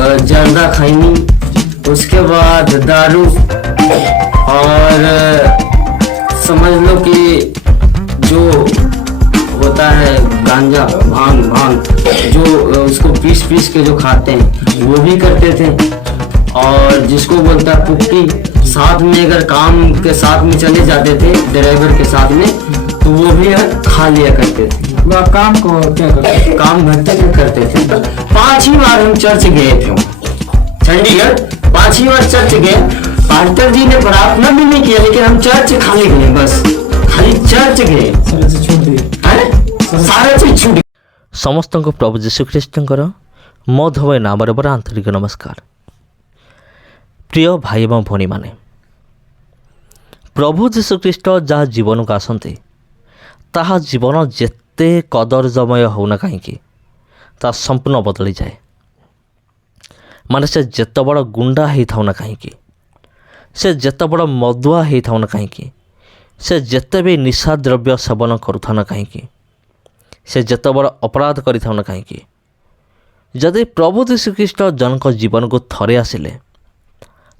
जर्दा खैनी, उसके बाद दारू और समझ लो कि जो होता है गांजा, भांग जो उसको पीस पीस के जो खाते हैं वो भी करते थे। और जिसको बोलता है पुक्की, साथ में अगर काम के साथ में चले जाते थे ड्राइवर के साथ में तो वो भी खा लिया करते थे। वो काम को क्या करते? काम भट्टे में करते थे। 5 ही बार हम चर्च गए थे चंडीगढ़, 5 ही बार चर्च गए। पास्टर जी ने प्रार्थना भी नहीं किया, लेकिन हम चर्च खाली गए, बस खाली चर्च गए, सारा चीज छूट। समस्त को प्रभु जीशु ख्रीष्टर मधुमय नाम आंतरिक नमस्कार। प्रिय भाई एवं भौणी माने, प्रभु जीशु ख्रीष्ट जहाँ जीवन को आसते ताहा जीवन जेते कदर्यमय होना कहीं ता संपूर्ण बदली जाए। माने से जेते बड़ गुंडा होता ना कहीं, से जेते बड़ मदुआ होता ना कहीं, से जेते भी निशा द्रव्य सेवन करुथा ना कहीं, से जेते बड़ अपराध करिथा ना कहीं, जदि प्रभु जीशु ख्रीष्ट जनक जीवन को थरे आसिले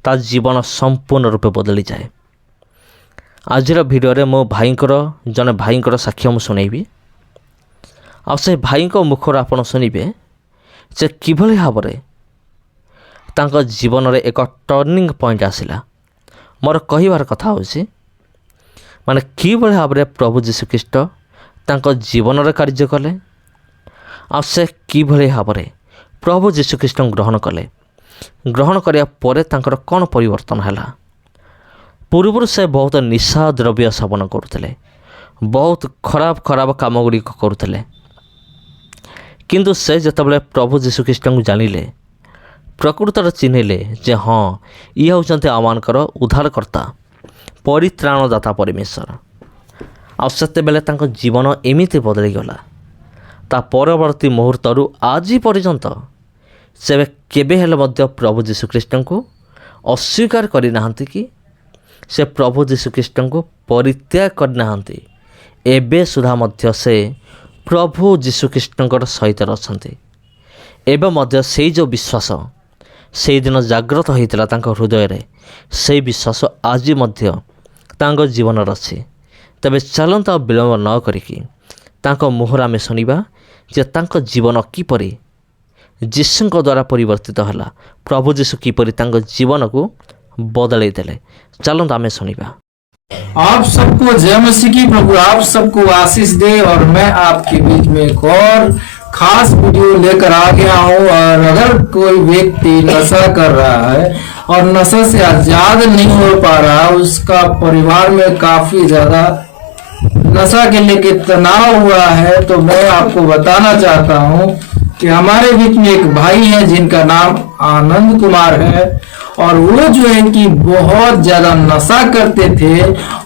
ता जीवन संपूर्ण रूपे बदली जाए। आज भिडियो मो भाईंकर जने भाईंकर साक्ष्य मुझे सुनैबी। आ से भाई मुखर आपण शुणिबे जे किभली भाव तांको जीवन रे एक टर्निंग पॉइंट आसिला। मोर कहिबार कथा होछि माने किभली भाव प्रभु जीशु ख्रीष्ट तांको जीवन रे कार्य कले, आ से किभली भाव प्रभु जीशु ख्रीष्ट ग्रहण कले। ग्रहण करिया परे तांकर कौन परिवर्तन हैला। पूर्व से बहुत निशा द्रव्य सेवन करुले, बहुत खराब खराब काम गुड़िक करुले, किंतु से जितेबाला प्रभु जीशु ख्रीष्ट को जानिले, प्रकृतर चिन्हले जे हाँ ये होचंते आमानकर उद्धारकर्ता परित्राणदाता परमेश्वर। आते बेले तांको जीवन एमिति बदली गला। ता परवर्ती मुहूर्तरु आज पर्यंत से केबे हेले मध्य प्रभु जीशु ख्रीष्ट को अस्वीकार करि नाहंती कि से प्रभु जीशु ख्रीष्ट को परित्याग कर नाहंती। एबे सुधा मध्य से प्रभु जीशु ख्रीष्ट सहित अछंती। एबे मध्य से जो विश्वास से दिन जागृत होइतला तांको हृदय रे, से विश्वास आज मध्य तांको जीवन अछि। तबे चलंत विलंब न करिकि तांको मुहर आमे सुनिबा जे तांको जीवन किपरि जीशु द्वारा परिवर्तित है। प्रभु जीशु किपरि तांको जीवन को बदले देले। चलंत आमे सुनिबा। आप सबको जय मसीह की। प्रभु आप सबको आशीष दे। और मैं आपके बीच में एक और खास वीडियो लेकर आ गया हूँ। और अगर कोई व्यक्ति नशा कर रहा है और नशा से आजाद नहीं हो पा रहा, उसका परिवार में काफी ज्यादा नशा के लेके तनाव हुआ है, तो मैं आपको बताना चाहता हूँ कि हमारे बीच में एक भाई है जिनका नाम आनंद कुमार है। और वो जो है कि बहुत ज्यादा नशा करते थे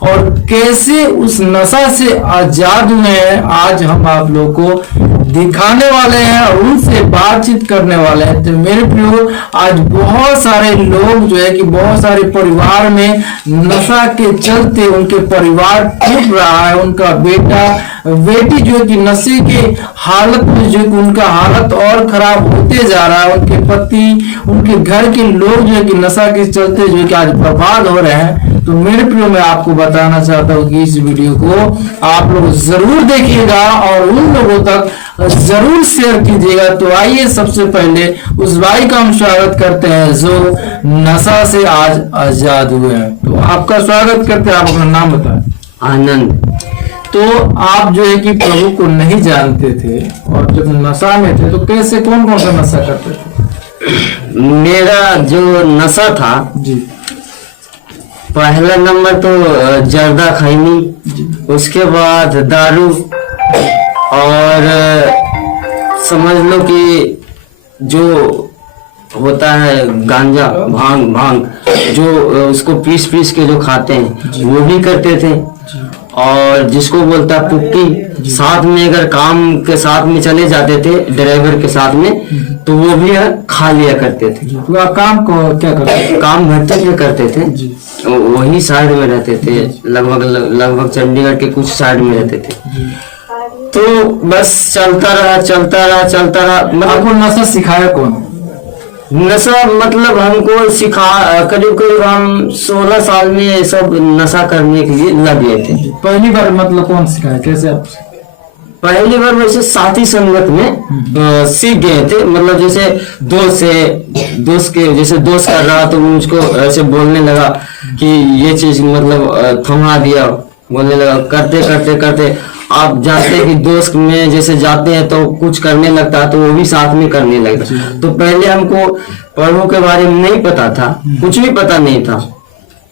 और कैसे उस नशा से आजाद हुए हैं, आज हम आप लोग को दिखाने वाले हैं और उनसे बातचीत करने वाले हैं। तो मेरे प्रियो, आज बहुत सारे लोग जो है कि बहुत सारे परिवार में नशा के चलते उनके परिवार टूट रहा है। उनका बेटा बेटी जो है कि नशे के हालत में जो है कि उनका हालत और खराब होते जा रहा है। उनके पति, उनके घर के लोग जो है कि नशा के चलते जो है कि आज बर्बाद हो रहे हैं। तो मेरे प्रियो, मैं आपको बताना चाहता हूँ कि इस वीडियो को आप लोग जरूर देखिएगा और उन लोगों तक जरूर शेयर कीजिएगा। तो आइए सबसे पहले उस भाई का हम स्वागत करते हैं जो नशा से आज आजाद हुए हैं। तो आपका स्वागत करते हैं। आप अपना नाम बताएं। आनंद। तो आप जो है कि प्रभु को नहीं जानते थे और जब नशा में थे तो कैसे, कौन कौन सा नशा करते थे? मेरा जो नशा था जी, पहला नंबर तो जर्दा खैनी, उसके बाद दारू और समझ लो कि जो होता है गांजा, भांग जो उसको पीस पीस के जो खाते हैं वो भी करते थे। और जिसको बोलता है पुक्की, साथ में अगर काम के साथ में चले जाते थे ड्राइवर के साथ में तो वो भी खा लिया करते थे। तो काम को क्या करते? काम भट्टे में करते थे, वही साइड में रहते थे, लगभग चंडीगढ़ के कुछ साइड में रहते थे। तो बस चलता रहा। आपको नशा सिखाया कौन? नशा मतलब हमको सिखा, करीब करीब हम 16 साल में ये सब नशा करने के लिए लग गए थे। पहली बार मतलब कौन सिखाया, कैसे आप? पहली बार वैसे साथी संगत में सीख गए थे। मतलब जैसे दोस्त के जैसे दोस्त कर रहा तो मुझको ऐसे बोलने लगा कि ये चीज मतलब थमा दिया, बोलने लगा। करते करते करते आप जानते हैं कि दोस्त में जैसे जाते हैं तो कुछ करने लगता है तो वो भी साथ में करने लगता। तो पहले हमको प्रभु के बारे में नहीं पता था, कुछ भी पता नहीं था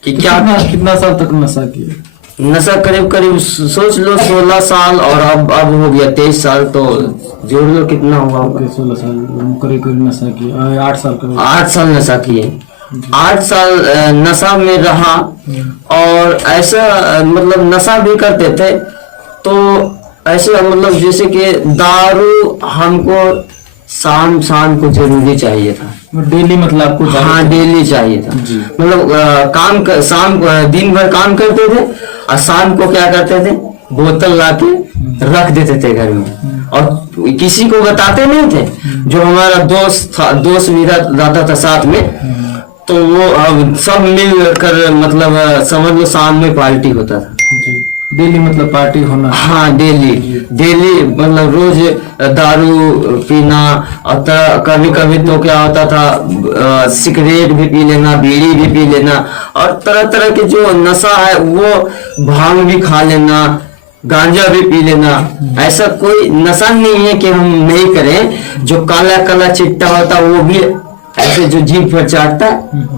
कि क्या। कितना साल तक नशा किया? नशा करीब करीब सोच लो 16 साल और अब हो गया 23 साल, तो जोड़ लो कितना हुआ होगा। 16 साल करीब करीब नशा किया। 8 साल का? 8 साल नशा किए। 8 साल नशा में रहा। और ऐसा मतलब नशा भी करते थे तो ऐसे मतलब जैसे कि दारू हमको शाम को जरूरी चाहिए था। डेली मतलब आपको? हाँ, डेली चाहिए था। मतलब दिन भर काम करते थे और शाम को क्या करते थे, बोतल लाके रख देते थे घर में। और किसी को बताते नहीं थे। जो हमारा दोस्त भी रहता था साथ में, तो वो सब मिल कर मतलब समझ लो शाम में पार्टी होता था। डेली मतलब पार्टी होना? हाँ, डेली मतलब रोज दारू पीना। और कभी कभी तो क्या होता था, सिगरेट भी पी लेना, बीड़ी भी पी लेना, और तरह तरह के जो नशा है वो भांग भी खा लेना, गांजा भी पी लेना। ऐसा कोई नशा नहीं है कि हम नहीं करें। जो काला काला चिट्टा होता वो भी ऐसे जो जीभ पर चाटता है,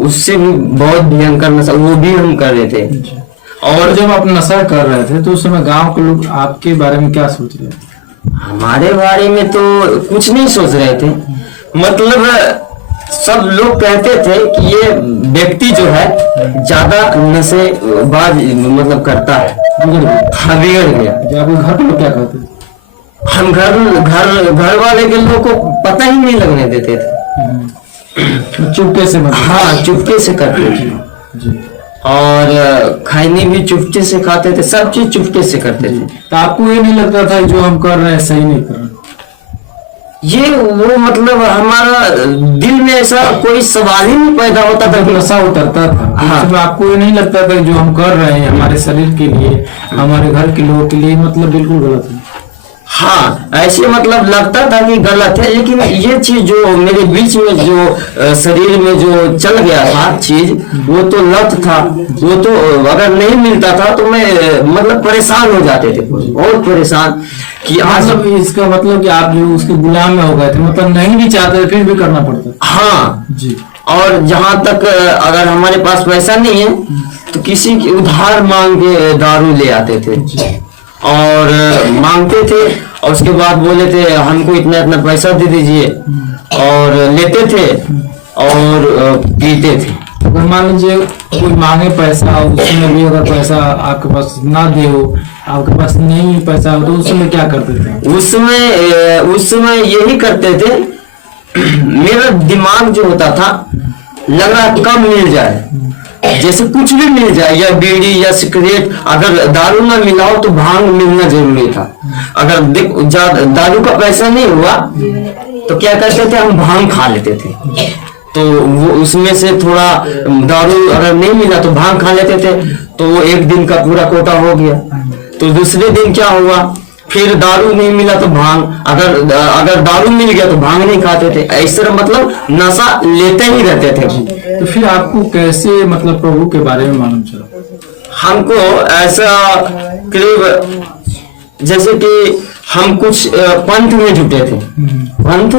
उससे भी बहुत भयंकर नशा, वो भी हम कर रहे थे। और जब आप नशा कर रहे थे तो उस समय गांव के लोग आपके बारे में क्या सोच रहे थे? हमारे बारे में तो कुछ नहीं सोच रहे थे। मतलब सब लोग कहते थे कि ये व्यक्ति जो है ज्यादा नशेबाज मतलब करता है, बिगड़ गया। आपके घर के लोग क्या कहते थे? हम घर वाले के लोग को पता ही नहीं लगने देते थे। चुपके से? हाँ, चुपके से करते थे। जी। और खैनी भी चुपके से खाते थे, सब चीज चुपके से करते थे। तो आपको ये नहीं लगता था जो हम कर रहे हैं सही नहीं कर रहे? ये वो मतलब हमारा दिल में ऐसा कोई सवाल ही नहीं पैदा होता था कि नशा उतरता था। हाँ। तो आपको ये नहीं लगता था जो हम कर रहे हैं हमारे शरीर के लिए, हमारे घर के लोगों के लिए मतलब बिल्कुल गलत है? हाँ, ऐसे मतलब लगता था कि गलत है। लेकिन ये चीज जो मेरे बीच में जो शरीर में जो चल गया था चीज, वो तो लत था। वो तो अगर नहीं मिलता था तो मैं मतलब परेशान हो जाते थे, बहुत परेशान। कि आज मतलब इसका मतलब कि आप जो उसके गुलाम में हो गए थे, मतलब नहीं भी चाहते फिर भी करना पड़ता? हाँ जी। और जहाँ तक अगर हमारे पास पैसा नहीं है तो किसी की उधार मांग के दारू ले आते थे और मांगते थे, और उसके बाद बोले थे हमको इतना इतना पैसा दे दीजिए, और लेते थे और पीते थे। अगर मान लीजिए कोई मांगे पैसा और उसमें भी अगर पैसा आपके पास ना दे हो, आपके पास नहीं पैसा हो, तो उस समय क्या करते थे? उस समय यही करते थे। मेरा दिमाग जो होता था, लग रहा कम मिल जाए, जैसे कुछ भी मिल जाए, या बीड़ी या सिगरेट। अगर दारू ना मिला हो तो भांग मिलना जरूरी था। अगर दारू का पैसा नहीं हुआ तो क्या करते थे, हम भांग खा लेते थे। तो वो उसमें से थोड़ा दारू अगर नहीं मिला तो भांग खा लेते थे, तो वो एक दिन का पूरा कोटा हो गया। तो दूसरे दिन क्या हुआ, फिर दारू नहीं मिला तो भांग, अगर दारू मिल गया तो भांग नहीं खाते थे। ऐसा मतलब नशा लेते ही रहते थे। तो फिर आपको कैसे मतलब प्रभु के बारे में मालूम चला? हमको ऐसा करीब जैसे कि हम कुछ पंथ में जुटे थे। पंथ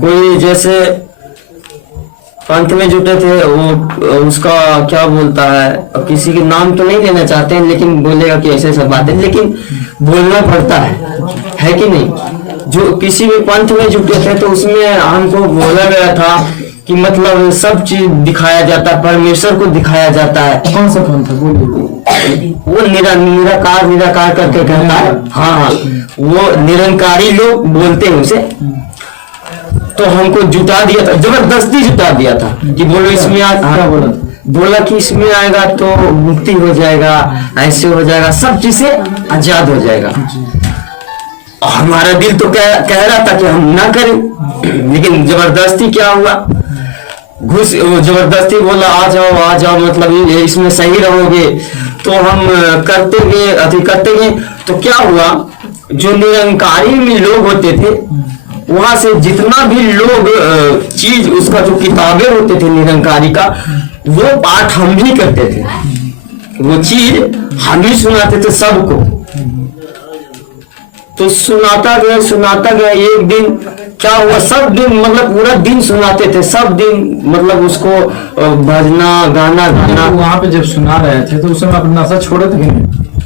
कोई जैसे पंथ में जुटे थे, वो उसका क्या बोलता है, अब किसी के नाम तो नहीं लेना चाहते हैं, लेकिन बोलेगा कि ऐसे सब बात है, लेकिन बोलना पड़ता है कि नहीं। जो किसी भी पंथ में जुटे थे तो उसमें हमको बोला गया था कि मतलब सब चीज दिखाया जाता है, परमेश्वर को दिखाया जाता है। कौन सा पंथ है बोलिए? वो निराकार करके कहता है। हाँ, वो निरंकारी लोग बोलते हैं उसे। तो हमको जुटा दिया था, जबरदस्ती जुटा दिया था कि बोलो इसमें क्या बोला कि इसमें आएगा तो मुक्ति हो जाएगा, ऐसे हो जाएगा, सब चीज से आजाद हो जाएगा। हमारा दिल तो कह रहा था कि हम ना करें, लेकिन जबरदस्ती क्या हुआ, जबरदस्ती बोला आ जाओ मतलब इसमें सही रहोगे। तो हम करते गए। तो क्या हुआ, जो निरंकारी में लोग होते थे वहां से जितना भी लोग चीज उसका जो किताबें होते थे निरंकारी का, वो पाठ हम भी करते थे, वो चीज हम ही सुनाते थे सबको। तो सुनाता गया। एक दिन क्या हुआ, सब दिन मतलब पूरा दिन सुनाते थे, सब दिन मतलब उसको भजना गाना। तो वहाँ पे जब सुना रहे थे तो उस समय अपना नशा छोड़े थे कि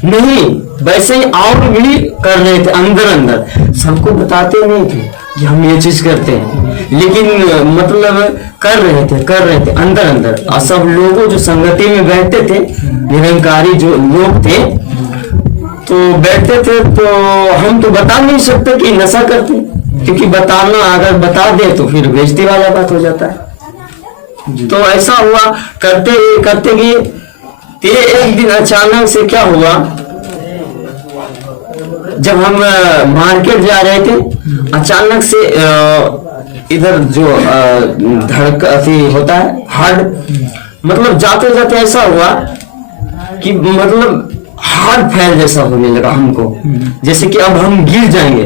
नहीं, वैसे ही और भी कर रहे थे अंदर, सबको बताते नहीं थे कि हम ये चीज करते हैं, लेकिन मतलब कर रहे थे अंदर। और सब लोगों जो संगति में बैठते थे, निरंकारी जो लोग थे तो बैठते थे, तो हम तो बता नहीं सकते कि नशा करते, क्योंकि बताना अगर बता दे तो फिर बेइज्जती वाला बात हो जाता है। तो ऐसा हुआ, करते गए। एक दिन अचानक से क्या हुआ, जब हम मार्केट जा रहे थे, अचानक से इधर जो धड़कन होता है हार्ट, मतलब जाते जाते ऐसा हुआ कि मतलब हार्ट फेल जैसा होने लगा हमको, जैसे कि अब हम गिर जाएंगे।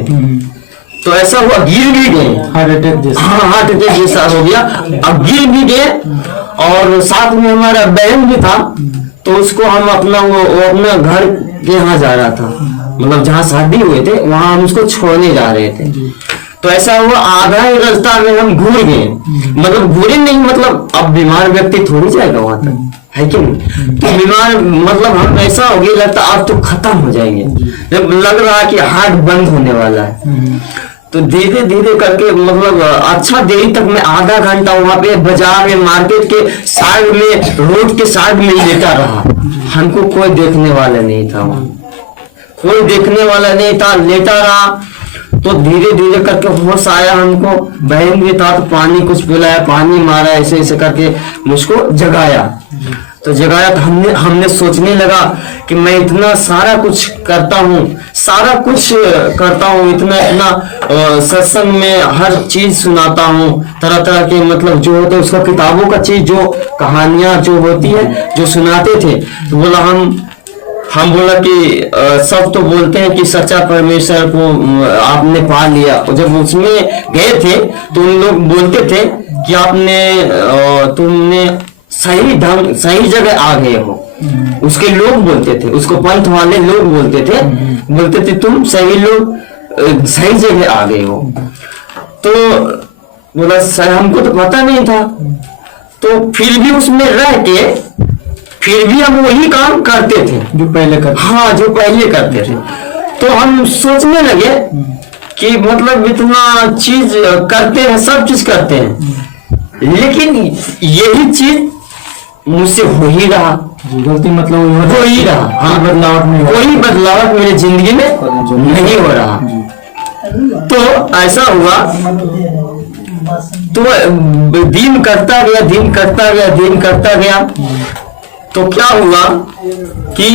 तो ऐसा हुआ, गिर भी गए, हार्ट अटैक जैसा। हाँ, हार्ट अटैक जैसा हो गया। अब गिर भी गए, और साथ में हमारा बहन भी था, तो उसको हम अपना वो अपना घर के यहाँ जा रहा था, मतलब जहाँ शादी हुए थे वहां हम उसको छोड़ने जा रहे थे। तो ऐसा हुआ, आधा ही रास्ता में हम घूर गए, मतलब घूरे नहीं, मतलब अब बीमार व्यक्ति थोड़ी जाएगा वहां तक, है कि नहीं। तो बीमार मतलब हम ऐसा हो गया, लगता अब तो खत्म हो जाएंगे, जब लग रहा है कि हार्ट बंद होने वाला है। तो धीरे धीरे करके मतलब अच्छा देरी तक मैं आधा घंटा वहां पे बाजार में, मार्केट के साइड में, रोड के साइड में लेटा रहा। हमको कोई देखने वाला नहीं था वहां, कोई देखने वाला नहीं था, लेटा रहा। तो धीरे धीरे करके होश आया हमको, बहन भी था तो पानी कुछ पिलाया, पानी मारा, ऐसे ऐसे करके मुझको जगाया। तो हमने सोचने लगा कि मैं इतना सारा कुछ करता हूँ, इतना सत्संग में हर चीज सुनाता हूँ, तरह तरह के मतलब जो होते उसका किताबों का चीज, जो कहानियां जो होती है जो सुनाते थे। तो बोला हम बोला कि सब तो बोलते हैं कि सच्चा परमेश्वर को आपने पा लिया। जब उसमें गए थे तो उन लोग बोलते थे कि तुमने सही जगह आ गए हो। उसके लोग बोलते थे, उसको पंथ वाले लोग बोलते थे तुम सही जगह आ गए हो। तो बोला हमको तो पता नहीं था। तो फिर भी उसमें रह के फिर भी हम वही काम करते थे जो पहले करते थे। तो हम सोचने लगे कि मतलब इतना चीज करते हैं, सब चीज करते हैं, लेकिन यही चीज मुझसे हो ही रहा। गलती मतलब हो ही रहा। हाँ, कोई बदलाव मेरे जिंदगी में नहीं हो रहा। तो ऐसा हुआ, तो दिन करता गया। तो क्या हुआ कि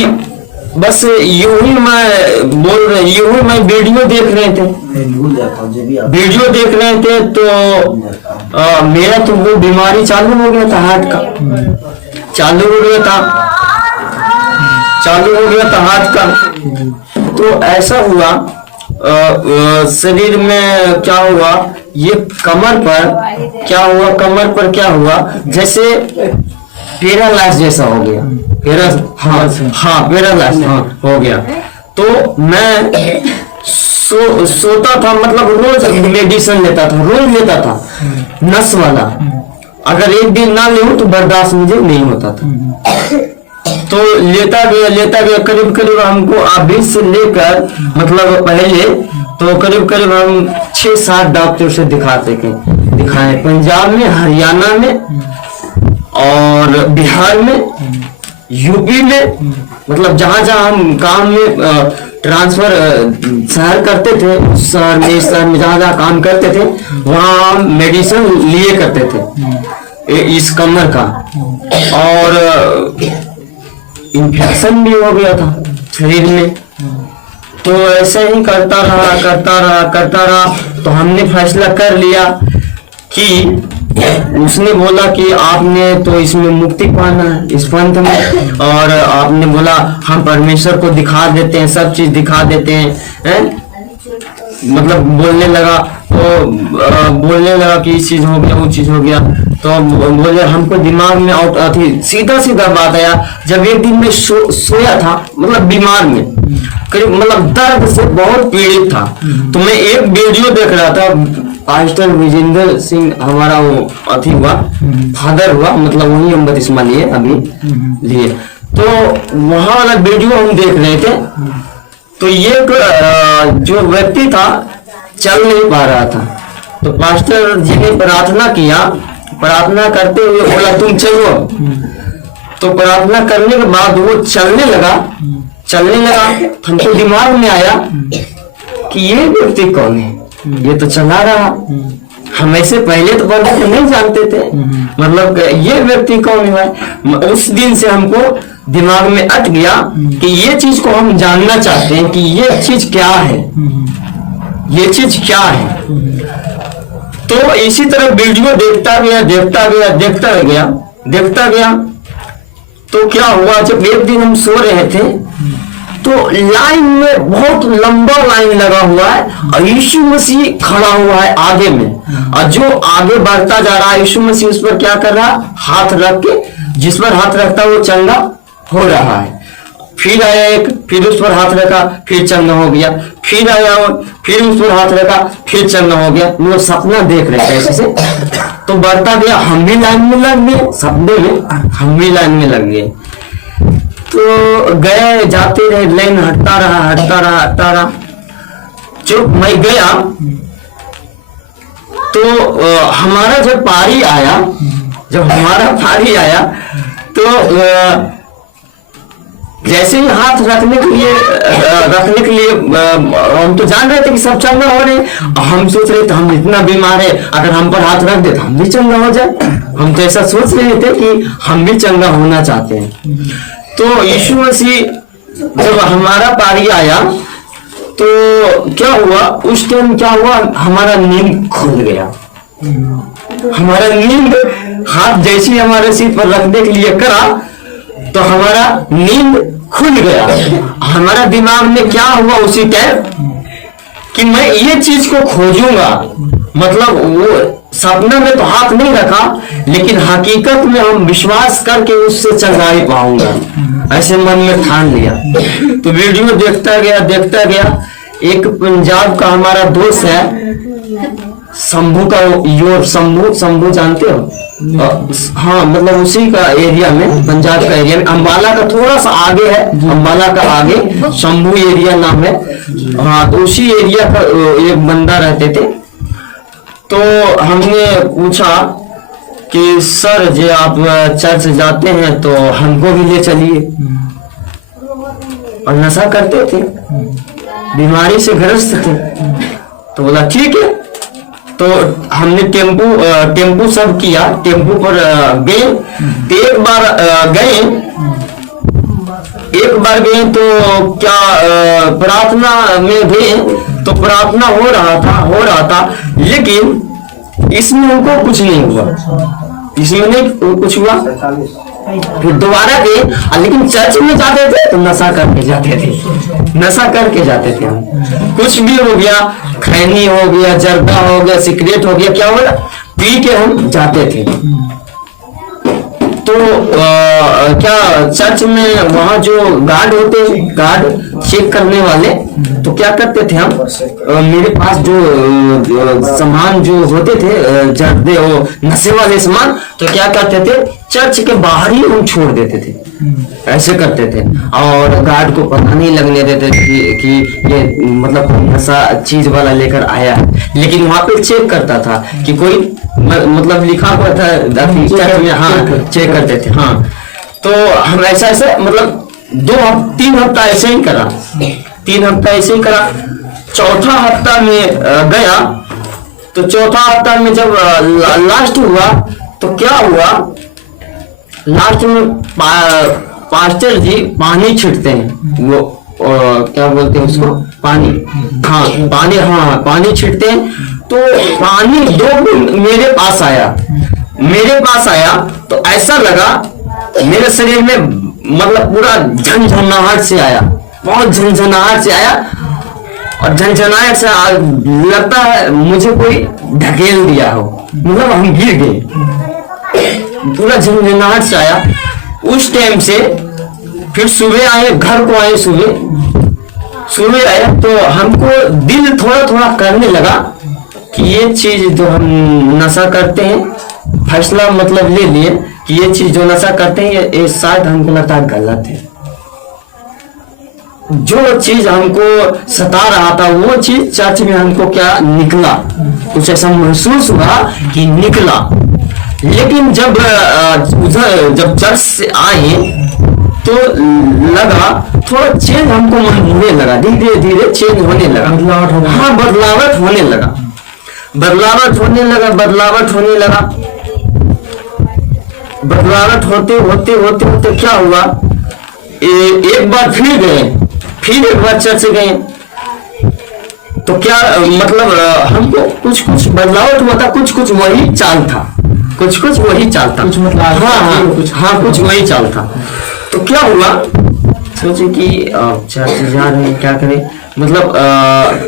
बस यूं ही मैं वीडियो देख रहे थे। तो मेरा तो वो बीमारी चालू हो गया था, हार्ट का चालू हो गया था हार्ट का। तो ऐसा हुआ, शरीर में क्या हुआ, ये कमर पर क्या हुआ, जैसे पैरालाइज जैसा हो गया। पैरालाइज हो गया। तो मैं सोता था, मतलब रोज मेडिसिन लेता था नस वाला। अगर एक दिन ना ले तो बर्दाश्त मुझे नहीं होता था। तो लेता गया करीब हमको 20 से लेकर मतलब पहले तो करीब हम 6-7 डॉक्टर से दिखाए, पंजाब में, हरियाणा में और बिहार में, यूपी में, मतलब जहां हम काम में ट्रांसफर शहर करते थे, उस शहर में जहां काम करते थे वहां हम मेडिसिन लिए करते थे इस कमर का। और इन्फेक्शन भी हो गया था शरीर में, तो ऐसे ही करता रहा। तो हमने फैसला कर लिया कि उसने बोला कि आपने तो इसमें मुक्ति पाना है इस पंथ में, और आपने बोला हम परमेश्वर को दिखा देते हैं, सब चीज दिखा देते हैं? मतलब बोलने लगा कि ये चीज हो गया, वो चीज हो गया। तो बोले हमको दिमाग में सीधा बात आया। जब एक दिन में सोया था, मतलब बीमार में, करीब मतलब दर्द से बहुत पीड़ित था, तो मैं एक वीडियो देख रहा था। पास्टर विजेंद्र सिंह हमारा वो हुआ, फादर हुआ, मतलब वही हम बपतिस्मा लिए अभी लिए। तो वहां वाला वीडियो हम देख रहे थे। तो ये जो व्यक्ति था चल नहीं पा रहा था, तो पास्टर जी ने प्रार्थना किया, प्रार्थना करते हुए बोला तुम चलो। तो प्रार्थना करने के बाद वो चलने लगा। हमको दिमाग में आया कि ये व्यक्ति कौन है, ये तो चला रहा। हम ऐसे पहले तो परमेश्वर नहीं जानते थे, मतलब ये व्यक्ति कौन है। उस दिन से हमको दिमाग में अट गया कि ये चीज को हम जानना चाहते हैं कि ये चीज क्या है, ये चीज क्या है। तो इसी तरह वीडियो देखता गया। तो क्या हुआ, जब एक दिन हम सो रहे थे तो लाइन में बहुत लंबा लाइन लगा हुआ है और यीशु मसीह खड़ा हुआ है आगे में, और जो आगे बढ़ता जा रहा है यीशु मसीह उस पर क्या कर रहा है, हाथ रख के, जिस पर हाथ रखता है वो चंगा हो रहा है। फिर आया एक, फिर उस पर हाथ रखा, फिर चंगा हो गया। फिर आया, फिर उस पर हाथ रखा, फिर चंगा हो गया। वो सपना देख रहे थे ऐसे। तो बढ़ता गया, हम भी लाइन में लग गए, सपने में हम भी लाइन में लग गए। तो गए, जाते रहे, लाइन हटता रहा। जब मैं गया तो हमारा जब पारी आया, तो जैसे ही हाथ रखने के लिए हम तो जान रहे थे कि सब चंगा हो रहे। हम सोच रहे थे हम इतना बीमार है, अगर हम पर हाथ रख दे तो हम भी चंगा हो जाए। हम तो ऐसा सोच रहे थे कि हम भी चंगा होना चाहते हैं। तो यीशु मसीह जब हमारा पारी आया तो क्या हुआ, उस टाइम क्या हुआ, हमारा नींद खुल गया। हमारा नींद, हाथ जैसे हमारे सिर पर रखने के लिए करा तो हमारा नींद खुल गया। हमारा दिमाग में क्या हुआ उसी टाइम कि मैं ये चीज को खोजूंगा। मतलब वो सपना में तो हाथ नहीं रखा, लेकिन हकीकत में हम विश्वास करके उससे चंगाई पाऊंगा, ऐसे मन में ठान लिया। तो वीडियो देखता गया। एक पंजाब का हमारा दोस्त है, शंभू का, शंभू जानते हो? हाँ, मतलब उसी का एरिया में, पंजाब का एरिया में, अंबाला का थोड़ा सा आगे है, अंबाला का आगे शंभू एरिया नाम है। हाँ, तो उसी एरिया का एक बंदा रहते थे। तो हमने पूछा कि सर जी आप चर्च जाते हैं तो हमको भी ले चलिए। और नशा करते थे, बीमारी से ग्रस्त थे। तो बोला ठीक है। तो हमने टेम्पू सब किया, टेम्पू पर गए। एक बार गए तो क्या प्रार्थना में गए तो प्रार्थना हो रहा था, लेकिन इसमें हमको कुछ नहीं हुआ। फिर दोबारा गए, लेकिन चर्च में जाते थे तो नशा करके जाते थे हम। कुछ भी हो गया, खैनी हो गया, जर्दा हो गया, सिगरेट हो गया, क्या हो गया, पी के हम जाते थे। तो क्या चर्च में वहाँ जो गार्ड होते, गार्ड चेक करने वाले, तो क्या करते थे हम, मेरे पास जो सामान जो होते थे, जर्दे, वो नशे वाले सामान, तो क्या करते थे, चर्च के बाहर ही हम छोड़ देते थे, ऐसे करते थे। और गार्ड को पता नहीं लगने देते कि ये मतलब नशा चीज वाला लेकर आया है। लेकिन वहाँ पे चेक करता था कि कोई मतलब लिखा हुआ था चर्च में, हाँ चेक करते थे। हाँ, तो हम ऐसा मतलब 2-3 हफ्ता ऐसे ही करा, 3 हफ्ता ऐसे ही करा। चौथा हफ्ता में गया, तो चौथा हफ्ता में जब लास्ट हुआ तो क्या हुआ, लास्ट में पास्टर जी पानी छिड़ते हैं, वो क्या बोलते हैं उसको, पानी, हाँ पानी, हाँ पानी छिड़कते हैं। तो पानी 2 बूंद मेरे पास आया तो ऐसा लगा मेरे शरीर में, मतलब पूरा झनझनाहट से आया, बहुत झनझनाहट से आया। और झनझनाहट से लगता है मुझे कोई ढकेल दिया हो, मतलब हम गिर गए, पूरा झनझनाहट से आया। उस टाइम से फिर सुबह आए, घर को आए, सुबह आए तो हमको दिल थोड़ा थोड़ा करने लगा कि ये चीज जो हम नशा करते हैं, फैसला मतलब ले लिए कि ये चीज जो नशा करते हैं ये शायद हमको लगता है गलत है। जो चीज हमको सता रहा था वो चीज चर्च में हमको क्या निकला, कुछ ऐसा महसूस हुआ कि निकला। लेकिन जब चर्च से आए तो लगा थोड़ा चेंज, हमको होने लगा, धीरे धीरे चेंज होने लगा, हाँ बदलावट होने लगा। बदलावट होते होते क्या हुआ, एक बार फिर एक बार चर्च गए तो क्या मतलब हमको कुछ बदलावट हुआ था, कुछ वही चाल था, कुछ वही चाल था, कुछ वही चाल था। तो क्या हुआ, सोचे कि चर्च जा रहे हैं, क्या करें, मतलब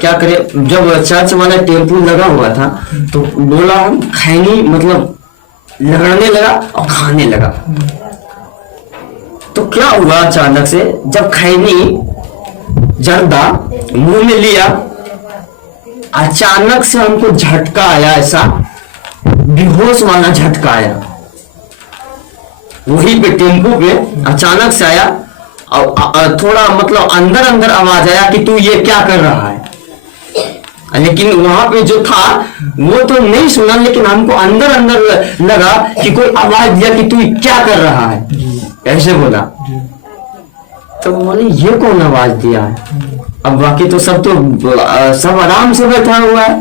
क्या करें। जब चर्च वाला टेम्पू लगा हुआ था तो बोला हम खैनी, मतलब लगने लगा और खाने लगा। तो क्या हुआ, अचानक से जब खैनी जर्दा मुंह में लिया, अचानक से हमको झटका आया, ऐसा बेहोश वाला झटका आया, वही पे टेम्पो पे अचानक से आया। और थोड़ा मतलब अंदर आवाज आया कि तू ये क्या कर रहा है। लेकिन वहां पे जो था वो तो नहीं सुना, लेकिन हमको अंदर लगा कि कोई आवाज दिया कि तू क्या कर रहा है, ऐसे बोला। तो बोले ये कौन आवाज दिया है। अब बाकी तो सब आराम से बैठा हुआ है,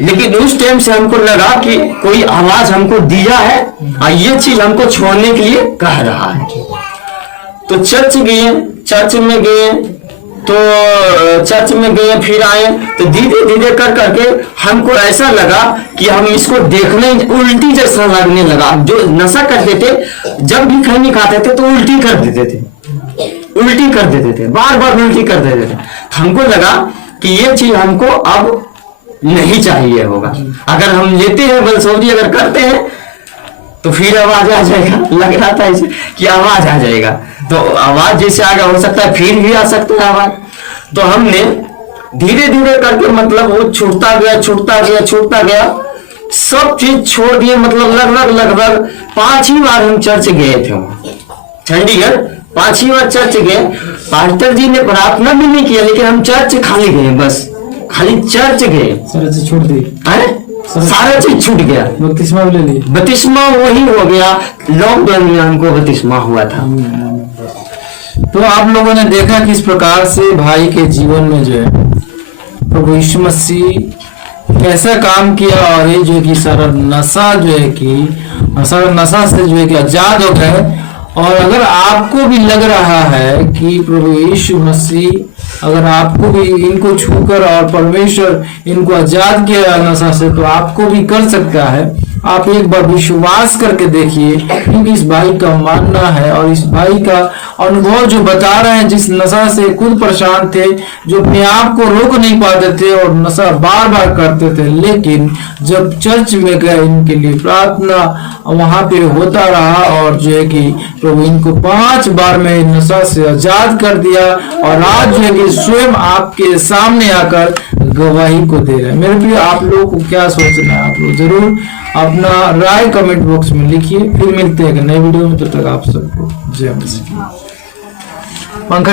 लेकिन उस टाइम से हमको लगा कि कोई आवाज हमको दिया है और ये चीज हमको छोड़ने के लिए कह रहा है। तो चर्च में गए फिर आए तो धीरे कर करके हमको ऐसा लगा कि हम इसको देखने, उल्टी जैसा लगने लगा। जो नशा करते थे जब भी खैनी खाते थे तो उल्टी कर देते थे, बार उल्टी कर देते थे। हमको लगा कि ये चीज हमको अब नहीं चाहिए होगा, अगर हम लेते हैं बलसौरी अगर करते हैं तो फिर आवाज आ जाएगा, लग रहा था इसे कि आवाज आ जाएगा। तो आवाज जैसे आगे हो सकता है फिर भी आ सकता है आवाज। तो हमने धीरे करके मतलब वो छूटता गया, सब चीज छोड़ दिए। मतलब लगभग 5 बार हम चर्च गए थे चंडीगढ़, 5 बार चर्च गए। पास्टर जी ने प्रार्थना भी नहीं किया, लेकिन हम चर्च खाली गए, बस खाली चर्च गए, सारा चीज छूट गया। बपतिस्मा ले लिया, बपतिस्मा वही हो गया, लॉकडाउन में हमको बपतिस्मा हुआ था। तो आप लोगों ने देखा किस प्रकार से भाई के जीवन में जो है प्रभु यीशु मसीह कैसा काम किया, और ये जो है कि सारा नशा जो है कि सारा नशा से जो है कि आजाद हो गए। और अगर आपको भी लग रहा है कि प्रभु यीशु मसीह अगर आपको भी इनको छूकर और परमेश्वर इनको आजाद किया नशा से, तो आपको भी कर सकता है। आप एक बार विश्वास करके देखिए, क्योंकि इस भाई का मानना है और इस भाई का अनुभव जो बता रहे हैं, जिस नशा से खुद परेशान थे, जो अपने आप को रोक नहीं पाते थे और नशा बार करते थे, लेकिन जब चर्च में गए इनके लिए प्रार्थना वहां पे होता रहा और जो है कि प्रभु इनको 5 बार में नशा से आजाद कर दिया। और आज जो है कि स्वयं आपके सामने आकर गवाही को दे रहे हैं। मेरे प्रिय, आप लोगों को क्या सोचना है, आप लोग जरूर अपना राय कमेंट बॉक्स में लिखिए। फिर मिलते हैं नए वीडियो में, तब तक आप सबको जय मसीह। पंखा